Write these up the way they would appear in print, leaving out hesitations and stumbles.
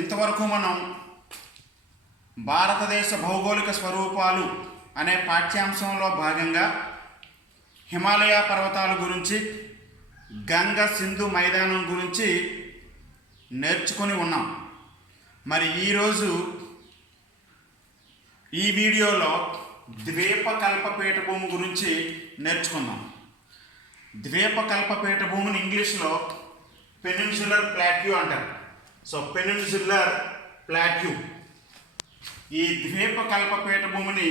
ఇంతవరకు మనం భారతదేశ భౌగోళిక స్వరూపాలు అనే పాఠ్యాంశంలో భాగంగా హిమాలయ పర్వతాల గురించి, గంగ సింధు మైదానం గురించి నేర్చుకొని ఉన్నాం. మరి ఈరోజు ఈ వీడియోలో ద్వీపకల్ప పీఠభూమి గురించి నేర్చుకుందాం. ద్వీపకల్ప పీఠభూమిని ఇంగ్లీష్లో పెనిన్సులర్ ప్లాట్యూ అంటారు. So peninsular plateau. ఈ ద్వీపకల్ప పీఠభూమిని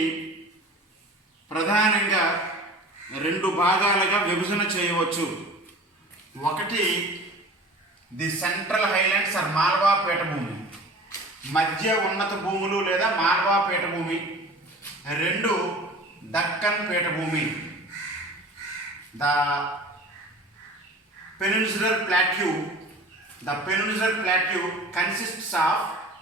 ప్రధానంగా రెండు భాగాలుగా విభజన చేయవచ్చు. ఒకటి the central highlands are Malwa పీఠభూమి, మధ్య ఉన్నత భూములు లేదా మాల్వా పీఠభూమి. రెండు దక్కన్ పీఠభూమి. The peninsular plateau consists of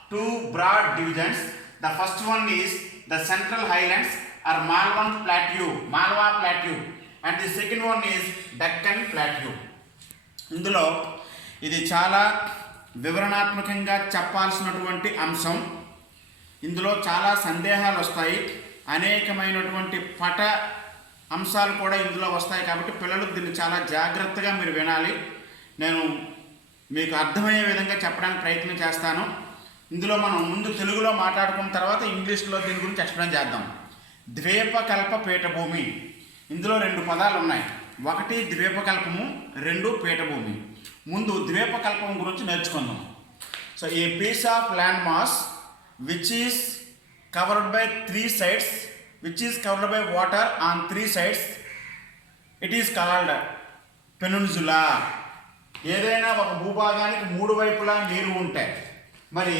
two broad divisions. The first one is the Central Highlands or Malwa Plateau, and the second one is Deccan Plateau. ఇందులో ఇది చాలా వివరణాత్మకంగా చెప్పాల్సినటువంటి అంశం. ఇందులో చాలా సందేహాలు వస్తాయి, అనేకమైనటువంటి పట అంశాలు కూడా ఇందులో వస్తాయి. కాబట్టి పిల్లలు దీన్ని చాలా జాగ్రత్తగా మీరు వినాలి. నేను మీకు అర్థమయ్యే విధంగా చెప్పడానికి ప్రయత్నం చేస్తాను. ఇందులో మనం ముందు తెలుగులో మాట్లాడుకున్న తర్వాత ఇంగ్లీష్లో దీని గురించి ఎక్స్ప్లెయిన్ చేద్దాం. ద్వీపకల్ప పీఠభూమి, ఇందులో రెండు పదాలు ఉన్నాయి. ఒకటి ద్వీపకల్పము, రెండు పీఠభూమి. ముందు ద్వీపకల్పం గురించి నేర్చుకుందాం. So a piece of land mass which is covered by three sides, which is covered by water on three sides, it is called peninsula. ఏదైనా ఒక భూభాగానికి మూడు వైపులా నీరు ఉంటాయి. మరి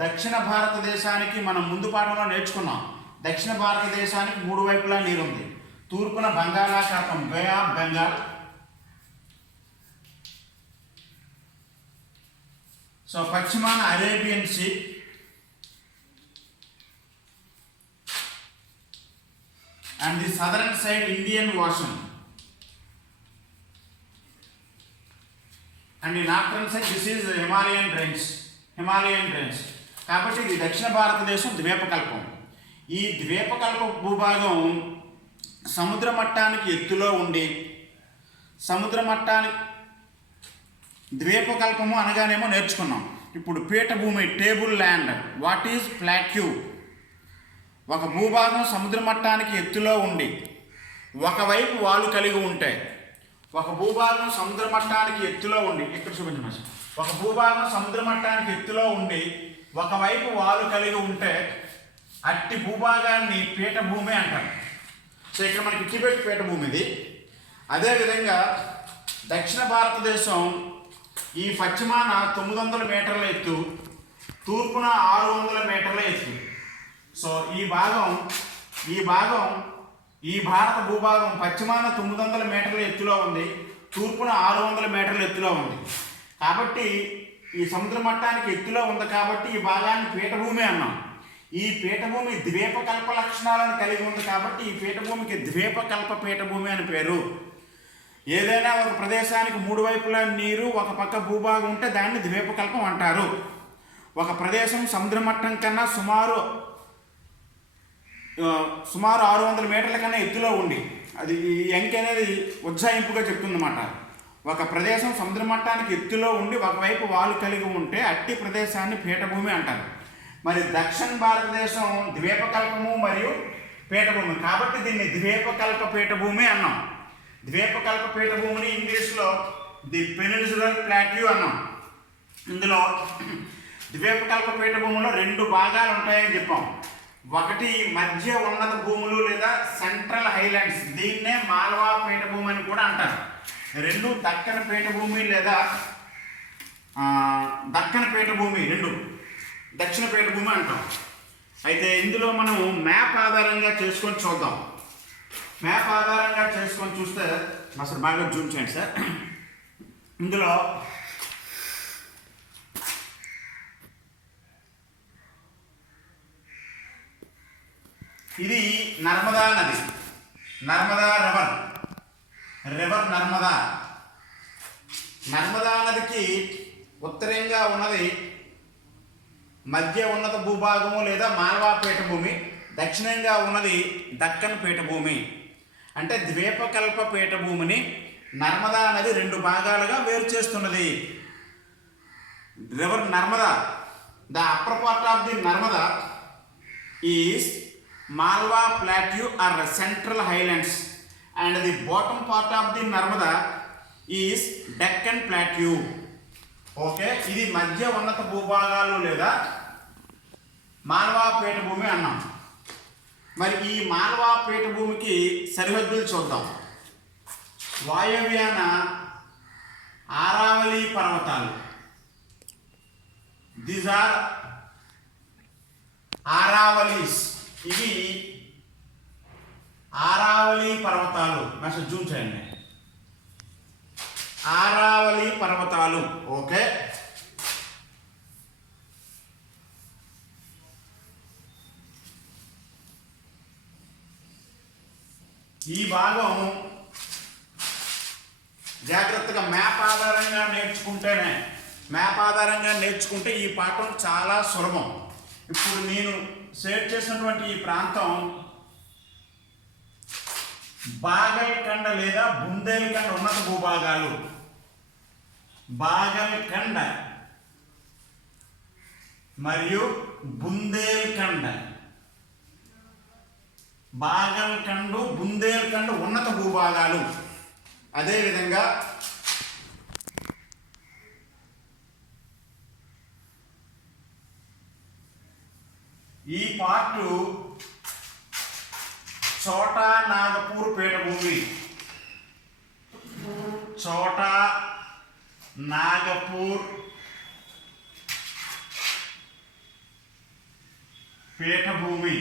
దక్షిణ భారతదేశానికి మనం ముందు పాఠంలో నేర్చుకున్నాం. దక్షిణ భారతదేశానికి మూడు వైపులా నీరు ఉంది. తూర్పున బంగాళాఖాతం, బే ఆఫ్ బెంగాల్. సో పశ్చిమాన Arabian sea, and the southern side Indian ocean, and ఈ northern side this is Himalayan range. కాబట్టి ఇది దక్షిణ భారతదేశం ద్వీపకల్పం. ఈ ద్వీపకల్ప భూభాగం సముద్ర మట్టానికి ఎత్తులో ఉండి, ద్వీపకల్పము అనగానేమో నేర్చుకున్నాం. ఇప్పుడు పీఠభూమి, table land. What is plateau? ఒక భూభాగం సముద్ర మట్టానికి ఎత్తులో ఉండి ఒకవైపు వాలు కలిగి ఉంటే, ఒక భూభాగం సముద్ర మట్టానికి ఎత్తులో ఉండి, ఇక్కడ చూపించండి. ఒక భూభాగం సముద్ర మట్టానికి ఎత్తులో ఉండి ఒకవైపు వాలు కలిగి ఉంటే అట్టి భూభాగాన్ని పీఠభూమి అంటారు. సో ఇక్కడ మనకి టిబెట్ పీఠభూమి ఇది. అదేవిధంగా దక్షిణ భారతదేశం ఈ పశ్చిమాన 900 మీటర్ల ఎత్తు, తూర్పున 600 మీటర్ల ఎత్తు. సో ఈ భారత భూభాగం పశ్చిమాన 900 మీటర్ల ఎత్తులో ఉంది, తూర్పున 600 మీటర్ల ఎత్తులో ఉంది. కాబట్టి ఈ సముద్ర మట్టానికి ఎత్తులో ఉంది కాబట్టి ఈ భాగాన్ని పీఠభూమి అన్నాం. ఈ పీఠభూమి ద్వీపకల్ప లక్షణాలను కలిగి ఉంది కాబట్టి ఈ పీఠభూమికి ద్వీపకల్ప పీఠభూమి అని పేరు. ఏదైనా ఒక ప్రదేశానికి మూడు వైపులా నీరు, ఒక పక్క భూభాగం ఉంటే దాన్ని ద్వీపకల్పం అంటారు. ఒక ప్రదేశం సముద్ర మట్టం కన్నా సుమారు 600 మీటర్ల కన్నా ఎత్తులో ఉండి, అది ఈ అంకె అనేది ఉజ్జాయింపుగా చెప్తుందన్నమాట. ఒక ప్రదేశం సముద్ర మట్టానికి ఎత్తులో ఉండి ఒకవైపు వాలు కలిగి ఉంటే అట్టి ప్రదేశాన్ని పీఠభూమి అంటారు. మరి దక్షిణ భారతదేశం ద్వీపకల్పము మరియు పీఠభూమి కాబట్టి దీన్ని ద్వీపకల్ప పీఠభూమి అన్నాం. ద్వీపకల్ప పీఠభూమిని ఇంగ్లీష్లో ది పెనిన్సులర్ ప్లాట్యూ అన్నాం. ఇందులో ద్వీపకల్ప పీఠభూమిలో రెండు భాగాలు ఉంటాయని చెప్పాం. ఒకటి మధ్య ఉన్నత భూములు లేదా సెంట్రల్ హైలాండ్స్, దీన్నే మాల్వా పీఠభూమి అని కూడా అంటారు. రెండు దక్కన పీఠభూమి లేదా దక్కన పీఠభూమి, రెండు దక్షిణ పీఠభూమి అంటాం. అయితే ఇందులో మనం మ్యాప్ ఆధారంగా చేసుకొని చూద్దాం. మ్యాప్ ఆధారంగా చేసుకొని చూస్తే అసలు బాగా జూమ్ చేయండి సార్. ఇందులో ఇది నర్మదా నది, నర్మదా రివర్ నర్మదా నదికి ఉత్తరంగా ఉన్నది మధ్య ఉన్నత భూభాగము లేదా మాల్వా పీఠభూమి, దక్షిణంగా ఉన్నది దక్కన్ పీఠభూమి. అంటే ద్వీపకల్ప పీఠభూమిని నర్మదా నది రెండు భాగాలుగా వేరు చేస్తున్నది. River Narmada, the upper part of the Narmada is Malwa plateau or central highlands and the bottom part of the Narmada is Deccan plateau. Okay, ఇది మధ్య ఉన్నత భూభాగాలు లేదా మాల్వా పీఠభూమి అన్నాం. మరి ఈ మాల్వా పీఠభూమికి సరిహద్దులు చూద్దాం. వాయవ్యాన ఆరావళి పర్వతాలు, దీస్ ఆర్ ఆరావలీస్, ఇవి ఆరావళి పర్వతాలు. మెసేజ్ జూమ్ చేయండి. ఆరావళి పర్వతాలు. ఓకే, ఈ భాగం జాగ్రత్తగా మ్యాప్ ఆధారంగా నేర్చుకుంటే ఈ పాఠం చాలా సులభం. ఇప్పుడు నేను షేర్ చేసినటువంటి ఈ ప్రాంతం బాగల్కండ లేదా బుందేల్ఖండ్ ఉన్నత భూభాగాలు. బాగల్కండ మరియు బుందేల్ఖండ్, బాగల్కండ్ బుందేల్ఖండ్ ఉన్నత భూభాగాలు. అదేవిధంగా ఈ పార్టు చోటా నాగపూర్ పీఠభూమి, చోటా నాగపూర్ పీఠభూమి,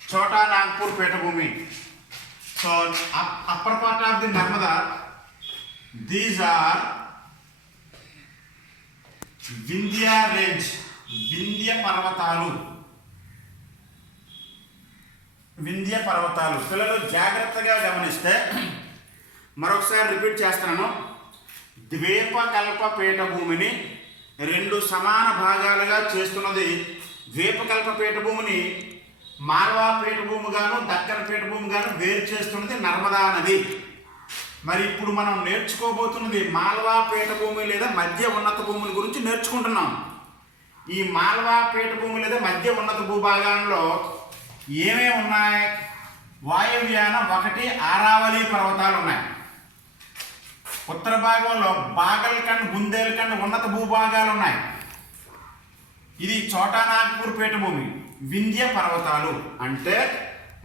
చోటా నాగపూర్ పీఠభూమి. So upper part of the Narmada, these are Vindhya range, Vindhya పర్వతాలు. వింధ్య పర్వతాలు. పిల్లలు జాగ్రత్తగా గమనిస్తే మరొకసారి రిపీట్ చేస్తున్నాను. ద్వీపకల్ప పీఠభూమిని రెండు సమాన భాగాలుగా చేస్తున్నది. ద్వీపకల్ప పీఠభూమిని మాల్వా పీఠభూమిగాను దక్కన్ పీఠభూమిగాను వేరు చేస్తున్నది నర్మదా నది. మరి ఇప్పుడు మనం నేర్చుకోబోతున్నది మాల్వా పీఠభూమి లేదా మధ్య ఉన్నత భూముల గురించి నేర్చుకుంటున్నాం. ఈ మాల్వా పీఠభూమి లేదా మధ్య ఉన్నత భూభాగంలో ఏమేమి ఉన్నాయి? వాయవ్యాన 1 ఆరావళి పర్వతాలు ఉన్నాయి. ఉత్తర భాగంలో బాగల్కండ్ బుందేల్ఖండ్ ఉన్నత భూభాగాలు ఉన్నాయి. ఇది చోటా నాగపూర్ పీఠభూమి. వింధ్య పర్వతాలు అంటే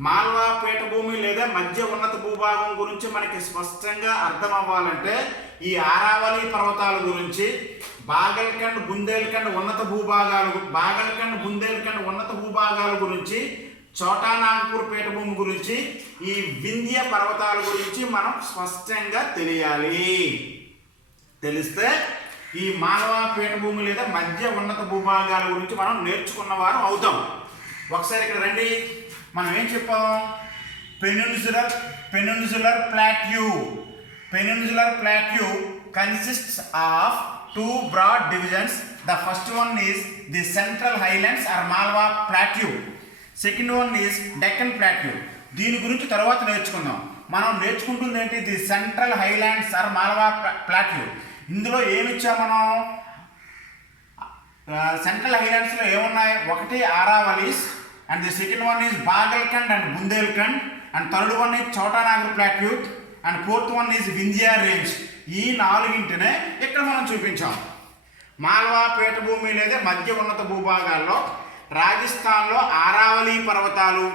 మాల్వా పీఠభూమి లేదా మధ్య ఉన్నత భూభాగం గురించి మనకి స్పష్టంగా అర్థం అవ్వాలంటే ఈ ఆరావళి పర్వతాల గురించి, బాగల్కండ్ బుందేల్ఖండ్ ఉన్నత భూభాగాల గురించి, చోటా నాగపూర్ పీఠభూమి గురించి, ఈ వింధ్య పర్వతాల గురించి మనం స్పష్టంగా తెలియాలి. తెలిస్తే ఈ మాల్వా పీఠభూమి లేదా మధ్య ఉన్నత భూభాగాల గురించి మనం నేర్చుకున్న వారు అవుతాం. ఒకసారి ఇక్కడ రండి. మనం ఏం చెప్పాం? Peninsular plateau consists of 2 broad divisions. The first one is the Central Highlands or Malwa Plateau. Second one is Deccan Plateau. దీని గురించి తర్వాత నేర్చుకుందాం. మనం నేర్చుకుంటుంది ఏంటి? The central highlands are Malwa plateau. ఇందులో ఏమి ఇచ్చాం మనం? సెంట్రల్ హైలాండ్స్లో ఏమున్నాయి? 1 Aravallis and the second one is Baghelkhand and Bundelkhand and third one is Chota Nagpur plateau and fourth one is Vindhya range. ఈ 4గింటినే ఇక్కడ మనం చూపించాం. మాల్వా పీఠభూమి లేదా మధ్య ఉన్నత భూభాగాల్లో రాజస్థాన్లో ఆరావళి పర్వతాలు,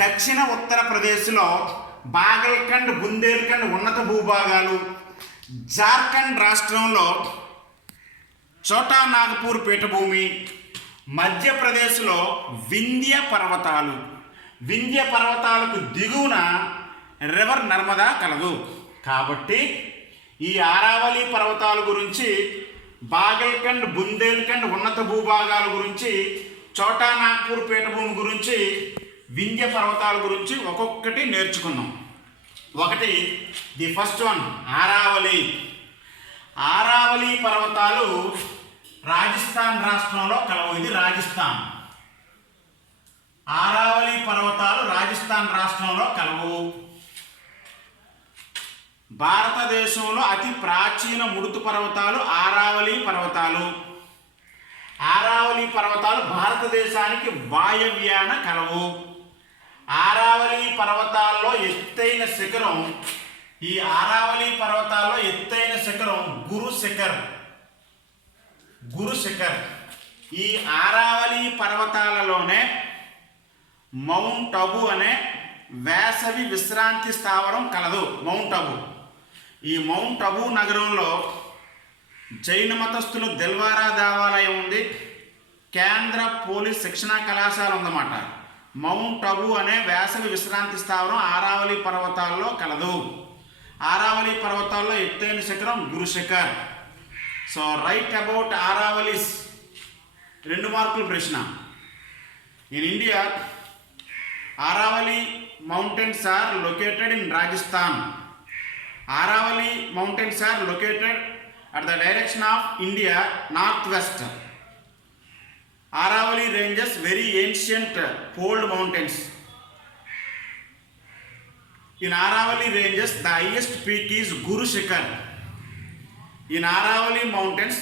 దక్షిణ ఉత్తరప్రదేశ్లో బాగల్కండ్ బుందేల్ఖండ్ ఉన్నత భూభాగాలు, జార్ఖండ్ రాష్ట్రంలో చోటా నాగపూర్ పీఠభూమి, మధ్యప్రదేశ్లో వింధ్య పర్వతాలు. వింధ్య పర్వతాలకు దిగువన రివర్ నర్మదా కలదు. కాబట్టి ఈ ఆరావళి పర్వతాల గురించి, బాగల్కండ్ బుందేల్ఖండ్ ఉన్నత భూభాగాల గురించి, చోటా నాగపూర్ పీఠభూమి గురించి, వింధ్య పర్వతాల గురించి ఒక్కొక్కటి నేర్చుకున్నాం. 1 the first one Aravalli. Aravalli పర్వతాలు రాజస్థాన్ రాష్ట్రంలో కలవు. ఇది రాజస్థాన్. ఆరావళి పర్వతాలు రాజస్థాన్ రాష్ట్రంలో కలవు. భారతదేశంలో అతి ప్రాచీన ముడుతు పర్వతాలు ఆరావళి పర్వతాలు. ఆరావళి పర్వతాలు భారతదేశానికి వాయవ్యాన కలవు. ఆరావళి పర్వతాల్లో ఎత్తైన శిఖరం, ఈ ఆరావళి పర్వతాల్లో ఎత్తైన శిఖరం గురు శిఖర్. గురు శిఖర్. ఈ ఆరావళి పర్వతాలలోనే మౌంట్ అబు అనే వేసవి విశ్రాంతి స్థావరం కలదు. Mount Abu. ఈ మౌంట్ అబు నగరంలో జైన మతస్థుల దిల్వారా దేవాలయం ఉంది. కేంద్ర పోలీస్ శిక్షణా కళాశాల ఉందన్నమాట. మౌంట్ అబు అనే వేసవి విశ్రాంతి స్థావరం ఆరావళి పర్వతాల్లో కలదు. ఆరావళి పర్వతాల్లో ఎత్తైన శిఖరం Guru Shikhar. So right about Aravallis. 2 మార్కుల ప్రశ్న. In India, Aravalli mountains are located in Rajasthan. Aravalli mountains are located at the direction of India northwest. Aravalli ranges very ancient old mountains. In Aravalli ranges, the highest peak is Guru Shikhar. In Aravalli mountains,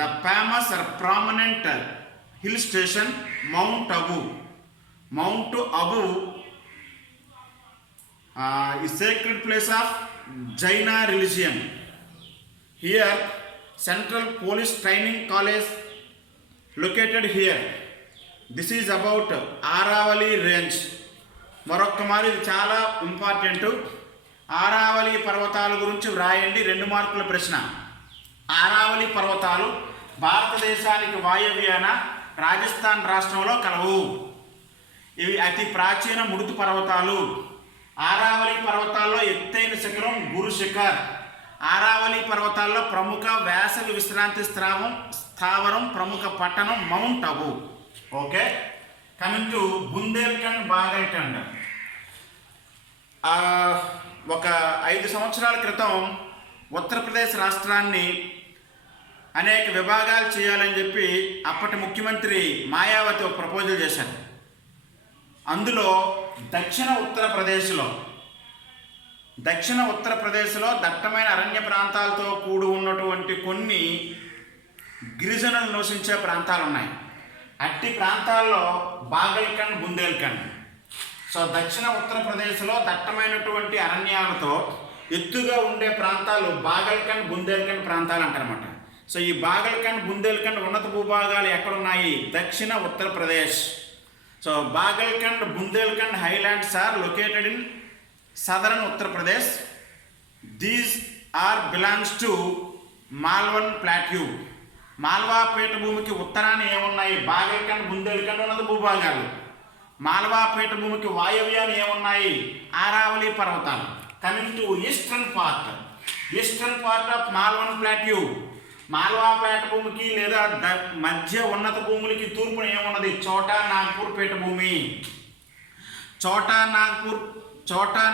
the famous or prominent hill station Mount Abu. Mount Abu is sacred place of Jaina religion. Here, Central Police Training College located here. This is about Aravalli range. మరొక్కమారి ఇది చాలా important. Aravalli పర్వతాల గురించి వ్రాయండి. 2 మార్కుల ప్రశ్న. ఆరావళి పర్వతాలు భారతదేశానికి వాయవ్యాన రాజస్థాన్ రాష్ట్రంలో కలవు. ఇవి అతి ప్రాచీన ముడుతు పర్వతాలు. ఆరావళి పర్వతాల్లో ఎత్తైన శిఖరం గురు శిఖర్. ఆరావళి పర్వతాల్లో ప్రముఖ వేసవి విశ్రాంతి స్థావరం ప్రముఖ పట్టణం mount Abu. Okay, coming to Bundelkhand Baghelkhand. ఒక 5 సంవత్సరాల క్రితం ఉత్తరప్రదేశ్ రాష్ట్రాన్ని అనేక విభాగాలు చేయాలని చెప్పి అప్పటి ముఖ్యమంత్రి మాయావతి ఒక ప్రపోజల్ చేశారు. అందులో దక్షిణ ఉత్తరప్రదేశ్లో దట్టమైన అరణ్య ప్రాంతాలతో కూడి ఉన్నటువంటి కొన్ని గిరిజనులు నివసించే ప్రాంతాలు ఉన్నాయి. అట్టి ప్రాంతాల్లో బాగల్ఖండ్, బుందేల్ఖండ్. సో దక్షిణ ఉత్తరప్రదేశ్లో దట్టమైనటువంటి అరణ్యాలతో ఎత్తుగా ఉండే ప్రాంతాలు బాగల్ఖండ్, బుందేల్ఖండ్ ప్రాంతాలు అంటారన్నమాట. సో ఈ బాగల్ఖండ్, బుందేల్ఖండ్ ఉన్నత భూభాగాలు ఎక్కడున్నాయి? దక్షిణ Uttar Pradesh. So Baghelkhand, Bundelkhand highlands are located in southern Uttar Pradesh. These are belongs to Malwan Plateau. Malwa పీఠభూమికి ఉత్తరాన ఏమున్నాయి? బాగల్ఖండ్, బుందేల్ఖండ్ ఉన్నత భూభాగాలు. మాల్వా పీఠభూమికి వాయవ్యాన ఏమున్నాయి? ఆరావళి పర్వతాలు. Coming to eastern part of Malwan plateau. Malwa పీఠభూమికి లేదా మధ్య ఉన్నత భూములకి తూర్పున ఏమున్నది? చోటా నాగపూర్ పీఠభూమి. Chota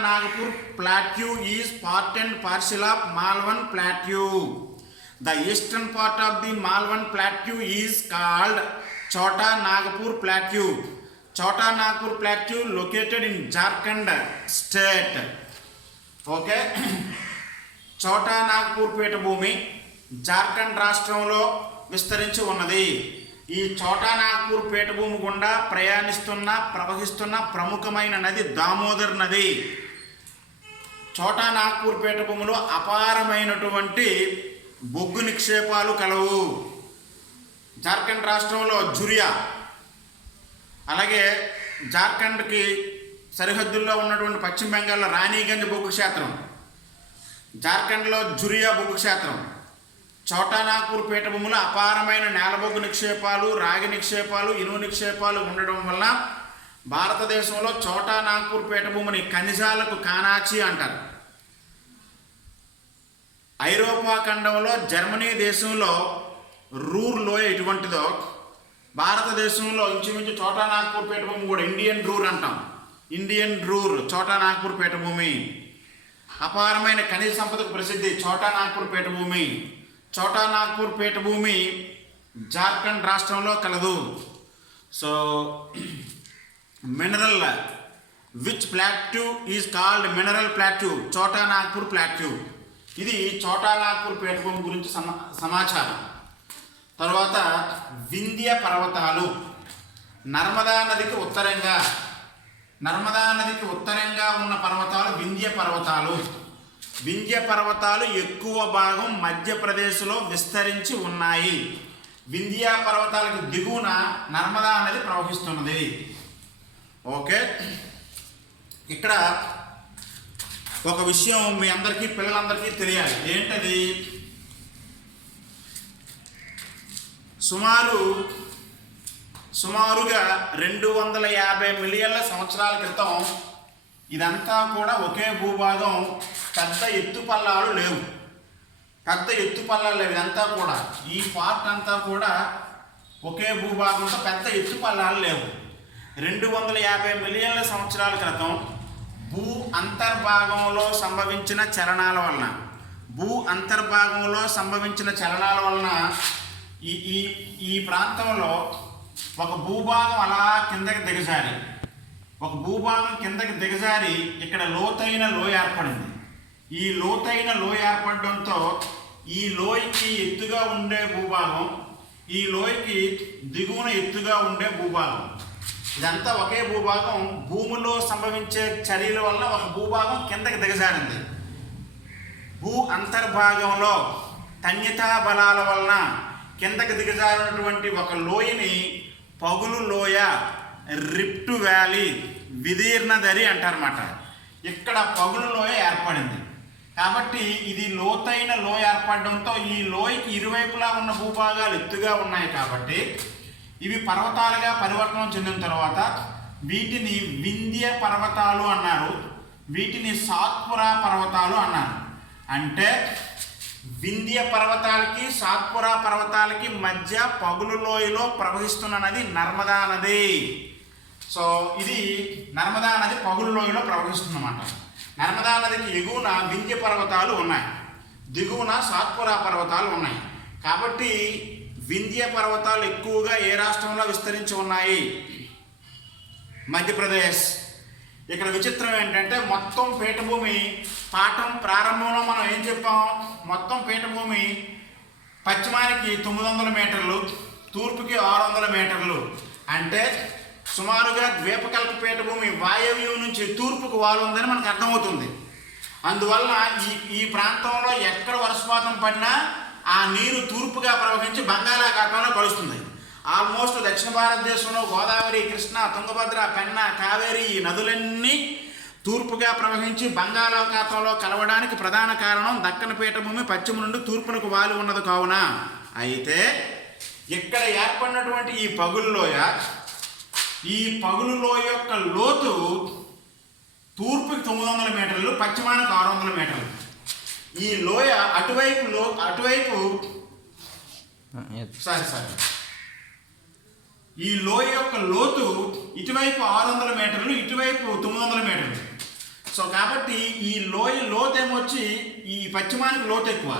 Nagpur plateau is part and parcel of Malwan plateau. The eastern part of the Malwan Plateau is called Chota Nagpur Plateau. Chota Nagpur Plateau located in Jharkhand state. Okay. Chota Nagpur పీఠభూమి జార్ఖండ్ రాష్ట్రంలో విస్తరించి ఉన్నది. ఈ చోటా నాగ్పూర్ పీఠభూమి గుండా ప్రవహిస్తున్న ప్రముఖమైన నది దామోదర్ నది. చోటా నాగ్పూర్ పీఠభూమిలో అపారమైనటువంటి బొగ్గు నిక్షేపాలు కలవు. జార్ఖండ్ రాష్ట్రంలో జురియా, అలాగే జార్ఖండ్కి సరిహద్దుల్లో ఉన్నటువంటి పశ్చిమ బెంగాల్లో రాణీగంజ్ బొగ్గు క్షేత్రం, జార్ఖండ్లో జురియా బొగ్గు క్షేత్రం. చోటా నాగ్పూర్ పీఠభూమిలో అపారమైన నేలబొగ్గు నిక్షేపాలు, రాగి నిక్షేపాలు, ఇనుము నిక్షేపాలు ఉండడం వల్ల భారతదేశంలో చోటా నాగ్పూర్ పీఠభూమిని ఖనిజాలకు కానాచి అంటారు. ఐరోపా ఖండంలో జర్మనీ దేశంలో రూర్ లోయ ఎటువంటిదో భారతదేశంలో ఇంచుమించు చోటా నాగ్పూర్ పీఠభూమి కూడా ఇండియన్ రూర్ అంటాం. ఇండియన్ రూర్ చోటా నాగ్పూర్ పీఠభూమి. అపారమైన ఖనిజ సంపదకు ప్రసిద్ధి చోటా నాగ్పూర్ పీఠభూమి. చోటా నాగ్పూర్ పీఠభూమి జార్ఖండ్ రాష్ట్రంలో కలదు. So mineral which plateau is called mineral plateau? చోటా నాగ్పూర్ ప్లాట్యూ. ఇది చోటా నాగ్పూర్ పీఠభూమి గురించి సమాచారం. తర్వాత వింధ్య పర్వతాలు. నర్మదా నదికి ఉత్తరంగా ఉన్న పర్వతాలు వింధ్య పర్వతాలు. వింధ్య పర్వతాలు ఎక్కువ భాగం మధ్యప్రదేశ్లో విస్తరించి ఉన్నాయి. వింధ్య పర్వతాలకు దిగువన నర్మదా నది ప్రవహిస్తున్నది. ఓకే, ఇక్కడ ఒక విషయం మీ అందరికీ పిల్లలందరికీ తెలియాలి. ఏంటది? సుమారుగా 250 మిలియన్ల సంవత్సరాల క్రితం ఇదంతా కూడా ఒకే భూభాగం. పెద్ద ఎత్తుపల్లాలు లేవు. ఇదంతా కూడా ఈ పార్ట్ అంతా కూడా ఒకే భూభాగంతో పెద్ద ఎత్తుపల్లాలు లేవు. 250 మిలియన్ల సంవత్సరాల క్రితం భూ అంతర్భాగంలో సంభవించిన చలనాల వలన ఈ ప్రాంతంలో ఒక భూభాగం అలా కిందకి దిగజారి ఇక్కడ లోతైన లోయ ఏర్పడింది. ఈ లోతైన లోయ ఏర్పడడంతో ఈ లోయకి ఎత్తుగా ఉండే భూభాగం, ఈ లోయకి దిగువన ఎత్తుగా ఉండే భూభాగం, ఇదంతా ఒకే భూభాగం. భూమిలో సంభవించే చర్యల వల్ల ఒక భూభాగం కిందకి దిగజారింది. భూ అంతర్భాగంలో తన్యతా బలాల వలన కిందకి దిగజారినటువంటి ఒక లోయని పగులు లోయ, రిఫ్ట్ వ్యాలీ, విదీర్ణదరి అంటారన్నమాట. ఇక్కడ పగులు లోయ ఏర్పడింది. కాబట్టి ఇది లోతైన లోయ ఏర్పడడంతో ఈ లోయకి ఇరువైపులా ఉన్న భూభాగాలు ఎత్తుగా ఉన్నాయి. కాబట్టి ఇవి పర్వతాలుగా పరివర్తనం చెందిన తర్వాత వీటిని వింధ్య పర్వతాలు అన్నారు, వీటిని సాత్పురా పర్వతాలు అన్నారు. అంటే వింధ్య పర్వతాలకి సాత్పురా పర్వతాలకి మధ్య పగులు లోయలో ప్రవహిస్తున్న నది నర్మదా నది. సో ఇది నర్మదా నది పగులు లోయలో ప్రవహిస్తుందన్నమాట. నర్మదా నదికి ఎగువన వింధ్య పర్వతాలు ఉన్నాయి, దిగువన సాత్పురా పర్వతాలు ఉన్నాయి. కాబట్టి వింధ్య పర్వతాలు ఎక్కువగా ఏ రాష్ట్రంలో విస్తరించి ఉన్నాయి? మధ్యప్రదేశ్. ఇక్కడ విచిత్రం ఏంటంటే మొత్తం పీఠభూమి పాఠం ప్రారంభంలో మనం ఏం చెప్పాం? మొత్తం పీఠభూమి పశ్చిమానికి 900 మీటర్లు, తూర్పుకి 600 మీటర్లు. అంటే సుమారుగా ద్వీపకల్ప పీఠభూమి వాయవ్యం నుంచి తూర్పుకు వాలు ఉందని మనకు అర్థమవుతుంది. అందువల్ల ఈ ప్రాంతంలో ఎక్కడ వర్షపాతం పడినా ఆ నీరు తూర్పుగా ప్రవహించి బంగాళాఖాతంలో కలుస్తుంది. ఆల్మోస్ట్ దక్షిణ భారతదేశంలో గోదావరి, కృష్ణ, తుంగభద్ర, పెన్న, కావేరి ఈ నదులన్నీ తూర్పుగా ప్రవహించి బంగాళాఖాతంలో కలవడానికి ప్రధాన కారణం దక్కన పీఠభూమి పశ్చిమ నుండి తూర్పునకు వాలి ఉన్నది కావున. అయితే ఇక్కడ ఏర్పడినటువంటి ఈ పగులు లోయ యొక్క లోతు తూర్పుకి 900 మీటర్లు, పశ్చిమానికి 600 మీటర్లు. ఈ లోయ ఈ లోయ యొక్క లోతు ఇటువైపు 600 మీటర్లు, ఇటువైపు 900 మీటర్లు. సో కాబట్టి ఈ లోయ లోతు ఏమొచ్చి ఈ పశ్చిమానికి లోతు ఎక్కువ.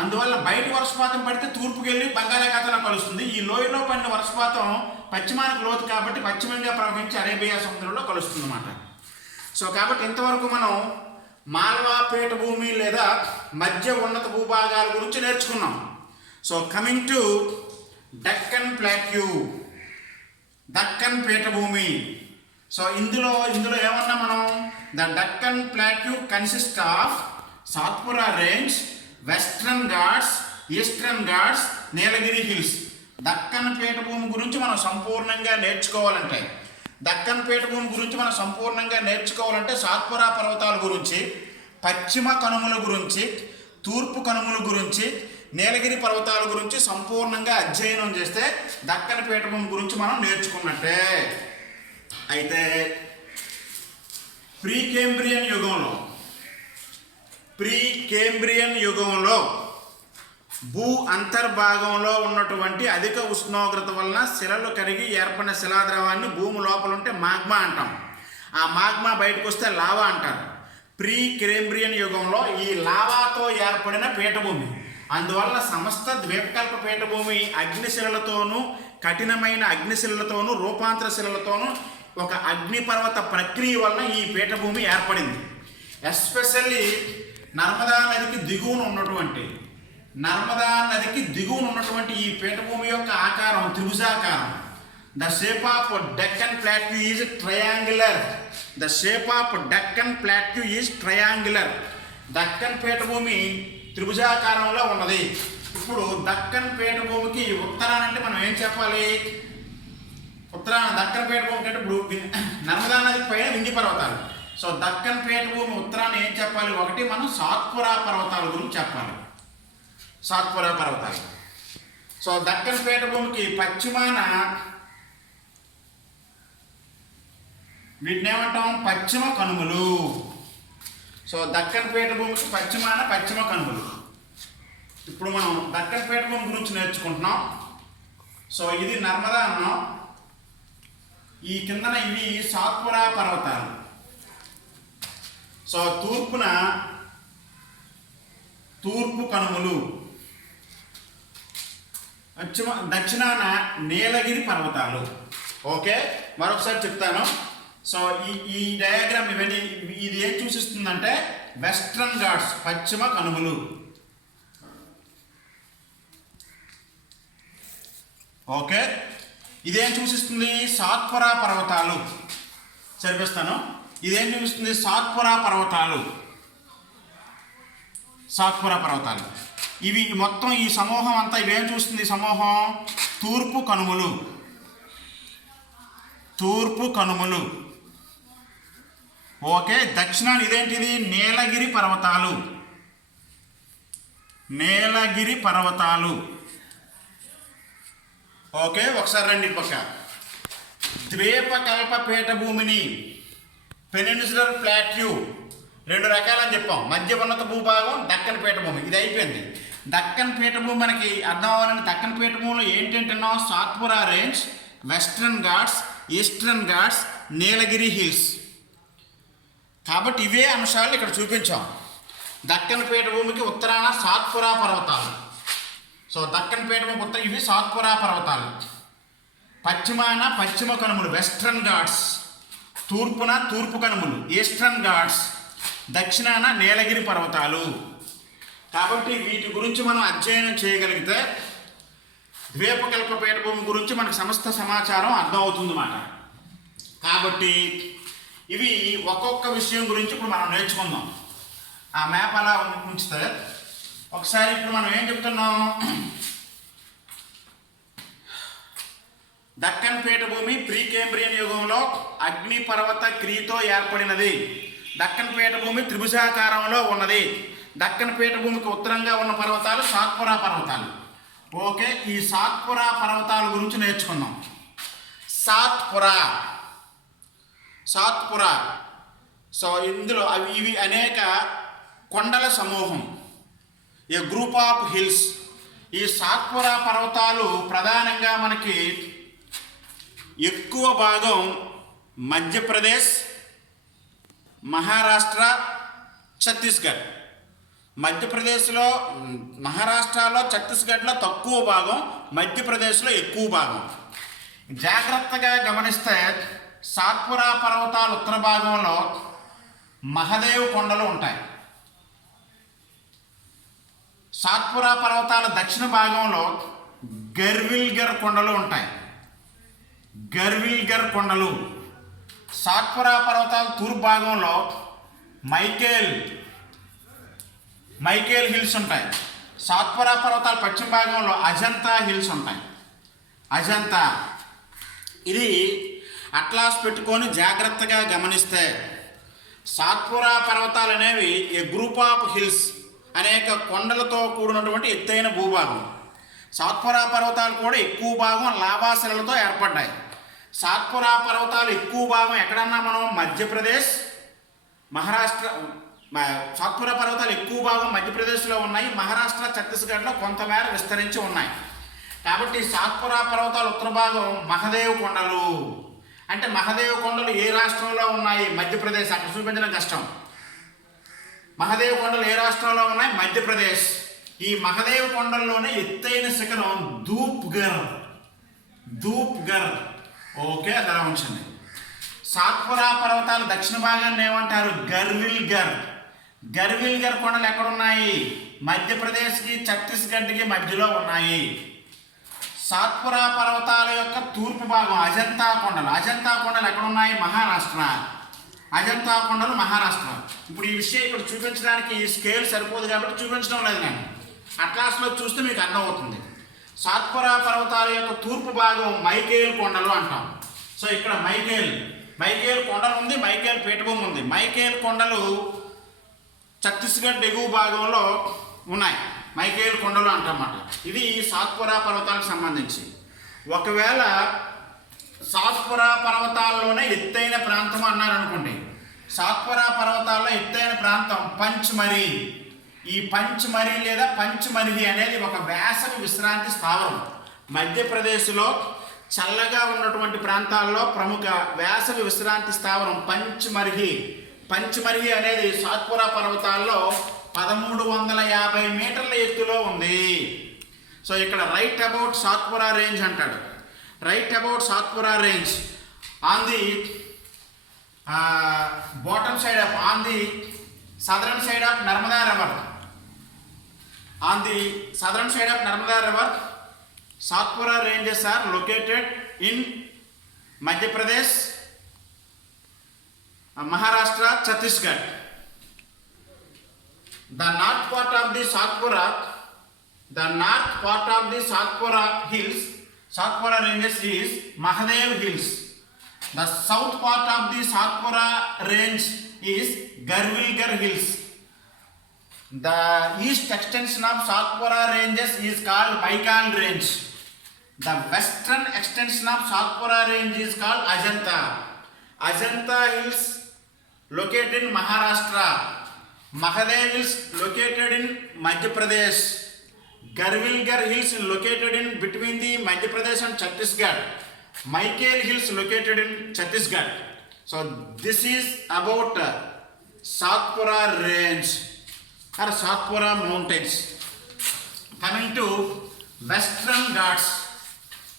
అందువల్ల బయట వర్షపాతం పడితే తూర్పుకి వెళ్ళి బంగాళాఖాతంలో కలుస్తుంది. ఈ లోయలో పడిన వర్షపాతం పశ్చిమానికి లోతు కాబట్టి పశ్చిమంగా ప్రవహించి అరేబియా సముద్రంలో కలుస్తుంది అన్నమాట. సో కాబట్టి ఇంతవరకు మనం మాల్వా పీఠభూమి లేదా మధ్య ఉన్నత భూభాగాల గురించి నేర్చుకున్నాం. So coming to Deccan plateau, Deccan పీఠభూమి. సో ఇందులో ఏమన్నా మనం the Deccan plateau consist of Satpura range, western ghats, eastern ghats, Nilgiri hills. Deccan పీఠభూమి గురించి మనం సంపూర్ణంగా నేర్చుకోవాలంటే సాత్పురా పర్వతాల గురించి, పశ్చిమ కనుమల గురించి, తూర్పు కనుమల గురించి, నీలగిరి పర్వతాల గురించి సంపూర్ణంగా అధ్యయనం చేస్తే దక్కన్ పీఠభూమి గురించి మనం నేర్చుకున్నట్టే. అయితే ప్రీ కేంబ్రియన్ యుగంలో భూ అంతర్భాగంలో ఉన్నటువంటి అధిక ఉష్ణోగ్రత వలన శిలలు కరిగి ఏర్పడిన శిలాద్రవాన్ని భూమి లోపల ఉంటే మాగ్మా అంటాం. ఆ మాగ్మా బయటకు వస్తే లావా అంటారు. ప్రీ కేంబ్రియన్ యుగంలో ఈ లావాతో ఏర్పడిన పీఠభూమి, అందువల్ల సమస్త ద్వీపకల్ప పీఠభూమి అగ్నిశిలలతోనూ కఠినమైన అగ్నిశిలలతోనూ రూపాంతర శిలలతోనూ ఒక అగ్నిపర్వత ప్రక్రియ వలన ఈ పీఠభూమి ఏర్పడింది. ఎస్పెషల్లీ నర్మదా నదికి దిగువన ఉన్నటువంటి ఈ పీఠభూమి యొక్క ఆకారం త్రిభుజాకారం. The shape of Deccan plateau is triangular. Deccan పీఠభూమి త్రిభుజాకారంలో ఉన్నది. ఇప్పుడు దక్కన్ పీఠభూమికి ఉత్తరానంటే మనం ఏం చెప్పాలి? ఉత్తరాన దక్కన్ పీఠభూమికి అంటే ఇప్పుడు నర్మదా నది పైన వింధ్య పర్వతాలు. సో దక్కన్ పీఠభూమి ఉత్తరాన ఏం చెప్పాలి? ఒకటి మనం సాత్పురా పర్వతాల గురించి చెప్పాలి. సాత్పురా పర్వతాలు. సో దక్కన్ పీఠభూమికి పశ్చిమాన వీటిని ఏమంటాం? పశ్చిమ కనుమలు. సో దక్కన్ పీఠభూమికి పశ్చిమ కనుమలు. ఇప్పుడు మనం దక్కన్ పీఠభూమి గురించి నేర్చుకుంటున్నాం. సో ఇది నర్మదా అన్నాం. ఈ కిందన ఇవి సాత్పురా పర్వతాలు. సో తూర్పు కనుమలు, దక్షిణాన నీలగిరి పర్వతాలు. ఓకే, మరొకసారి చెప్తాను. సో ఈ డయాగ్రామ్ ఇవన్నీ ఇది ఏం సూచిస్తుందంటే వెస్ట్రన్ ఘాట్స్ పశ్చిమ కనుమలు. ఓకే, ఇదేం సూచిస్తుంది? సాత్పురా పర్వతాలు. సరిపిస్తాను. ఇదేం చూపిస్తుంది? సాత్పురా పర్వతాలు. ఇవి మొత్తం ఈ సమూహం అంతా ఇవేం చూస్తుంది? సమూహం తూర్పు కనుమలు. ఓకే, దక్షిణాన్ని ఇదేంటిది? నీలగిరి పర్వతాలు. ఓకే, ఒకసారి రండి పక్క. ద్వీపకల్ప పీఠభూమిని పెనిన్సులర్ ప్లాట్యూ రెండు రకాలని చెప్పాం. మధ్య ఉన్నత భూభాగం దక్కన్ పీఠభూమి. ఇది అయిపోయింది. దక్కన్ పీఠభూమి మనకి అర్థం అవ్వాలని దక్కన్ పీఠభూమిలో ఏంటంటున్నాం? Satpura range, western ghats, eastern ghats, Nilgiri hills. కాబట్టి ఇవే అంశాలు ఇక్కడ చూపించాం. దక్కన్ పీఠభూమికి ఉత్తరాన సాత్పురా పర్వతాలు. సో దక్కన్ పీఠభూమి ఉత్తర ఇవి సాత్పురా పర్వతాలు. పశ్చిమాన పశ్చిమ కనుమలు వెస్ట్రన్ ఘాట్స్, తూర్పున తూర్పు కనుమలు ఈస్టర్న్ ఘాట్స్, దక్షిణాన నీలగిరి పర్వతాలు. కాబట్టి వీటి గురించి మనం అధ్యయనం చేయగలిగితే ద్వీపకల్ప పీఠభూమి గురించి మనకు సమస్త సమాచారం అర్థమవుతుందన్నమాట. కాబట్టి ఇవి ఒక్కొక్క విషయం గురించి ఇప్పుడు మనం నేర్చుకుందాం. ఆ మ్యాప్ అలా ఉంచితే ఒకసారి ఇప్పుడు మనం ఏం చెప్తున్నాం? దక్కన్ పీఠభూమి ప్రీకేంబ్రియన్ యుగంలో అగ్నిపర్వత క్రియతో ఏర్పడినది. దక్కన్ పీఠభూమి త్రిభుజాకారంలో ఉన్నది. దక్కన్ పీఠభూమికి ఉత్తరంగా ఉన్న పర్వతాలు సాత్పురా పర్వతాలు. ఓకే, ఈ సాత్పురా పర్వతాల గురించి నేర్చుకుందాం. సాత్పురా. సో ఇందులో ఇవి అనేక కొండల సమూహం, ఏ గ్రూప్ ఆఫ్ హిల్స్. ఈ సాత్పురా పర్వతాలు ప్రధానంగా మనకి ఎక్కువ భాగం మధ్యప్రదేశ్, మహారాష్ట్ర, ఛత్తీస్గఢ్. మధ్యప్రదేశ్లో, మహారాష్ట్రలో, ఛత్తీస్గఢ్లో తక్కువ భాగం, మధ్యప్రదేశ్లో ఎక్కువ భాగం. జాగ్రత్తగా గమనిస్తే సాత్పురా పర్వతాల ఉత్తర భాగంలో మహదేవ్ కొండలు ఉంటాయి. సాత్పురా పర్వతాల దక్షిణ భాగంలో గర్విల్గర్ కొండలు ఉంటాయి. సాత్పురా పర్వతాల తూర్పు భాగంలో మైకేల్ హిల్స్ ఉంటాయి. సాత్పురా పర్వతాల పశ్చిమ భాగంలో అజంతా హిల్స్ ఉంటాయి. ఇది అట్లాస్ పెట్టుకొని జాగ్రత్తగా గమనిస్తే సాత్పురా పర్వతాలు అనేవి ఏ గ్రూప్ ఆఫ్ హిల్స్, అనేక కొండలతో కూడినటువంటి ఎత్తైన భూభాగం. సాత్పురా పర్వతాలు కూడా ఎక్కువ భాగం లావాశిలలతో ఏర్పడ్డాయి. సాత్పురా పర్వతాలు ఎక్కువ భాగం ఎక్కడన్నా మనం మధ్యప్రదేశ్, మహారాష్ట్ర. సాత్పురా పర్వతాలు ఎక్కువ భాగం మధ్యప్రదేశ్లో ఉన్నాయి. మహారాష్ట్ర, ఛత్తీస్గఢ్లో కొంతమేర విస్తరించి ఉన్నాయి. కాబట్టి సాత్పురా పర్వతాల ఉత్తర భాగం మహదేవ్ కొండలు. అంటే మహదేవ్ కొండలు ఏ రాష్ట్రంలో ఉన్నాయి? మధ్యప్రదేశ్. అక్కడ చూపించడం కష్టం. మహదేవ్ కొండలు ఏ రాష్ట్రంలో ఉన్నాయి? మధ్యప్రదేశ్. ఈ మహదేవ్ కొండల్లోనే ఎత్తైన శిఖరం ధూప్గర్. ఓకే, అది అలా ఉంచండి. సాత్పురా పర్వతాలు దక్షిణ భాగాన్ని ఏమంటారు? గర్విల్గర్ కొండలు ఎక్కడున్నాయి? మధ్యప్రదేశ్కి ఛత్తీస్గఢ్కి మధ్యలో ఉన్నాయి. సాత్పురా పర్వతాల యొక్క తూర్పు భాగం అజంతా కొండలు ఎక్కడున్నాయి? అజంతా కొండలు మహారాష్ట్ర. ఇప్పుడు ఈ విషయం ఇక్కడ చూపించడానికి స్కేల్ సరిపోదు కాబట్టి చూపించడం లేదు. నేను అట్లాస్లో చూస్తే మీకు అర్థమవుతుంది. సాత్పురా పర్వతాల యొక్క తూర్పు భాగం మైకేల్ కొండలు అంటాం. సో ఇక్కడ మైకేల్ కొండలు ఉంది, మైకేల్ పీఠభూమి ఉంది. మైకేల్ కొండలు ఛత్తీస్గఢ్ ఎగువ భాగంలో ఉన్నాయి. మైకేల్ కొండలు అంటన్నమాట. ఇది సాత్పురా పర్వతాలకు సంబంధించి. ఒకవేళ సాత్పురా పర్వతాల్లోనే ఎత్తైన ప్రాంతం అన్నారనుకోండి, సాత్పురా పర్వతాల్లో ఎత్తైన ప్రాంతం పంచ్మరీ. ఈ పంచ్మరీ లేదా పంచ్మర్హి అనేది ఒక వేసవి విశ్రాంతి స్థావరం. మధ్యప్రదేశ్లో చల్లగా ఉన్నటువంటి ప్రాంతాల్లో ప్రముఖ వేసవి విశ్రాంతి స్థావరం పంచ్మర్హి అనేది సాత్పురా పర్వతాల్లో 1350 మీటర్ల ఎత్తులో ఉంది. సో ఇక్కడ రైట్ అబౌట్ సాత్పురా రేంజ్ అంటాడు. Write about Satpura range on the bottom side of on the southern side of Narmada river. On the southern side of Narmada River, Satpura ranges are located in Madhya Pradesh, Maharashtra, Chhattisgarh. The north part of the Satpura hills, Satpura ranges is Mahadev Hills. The south part of the Satpura range is Garvilgar Hills. The east extension of Satpura ranges is called Baikal Range. The western extension of Satpura range is called Ajanta. Ajanta Hills located in Maharashtra. Mahadev Hills located in Madhya Pradesh. Garvilgar Hills located in between the Madhya Pradesh and Chhattisgarh. Michael Hills located in Chhattisgarh. So this is about Satpura range or Satpura mountains. Coming to Western Ghats,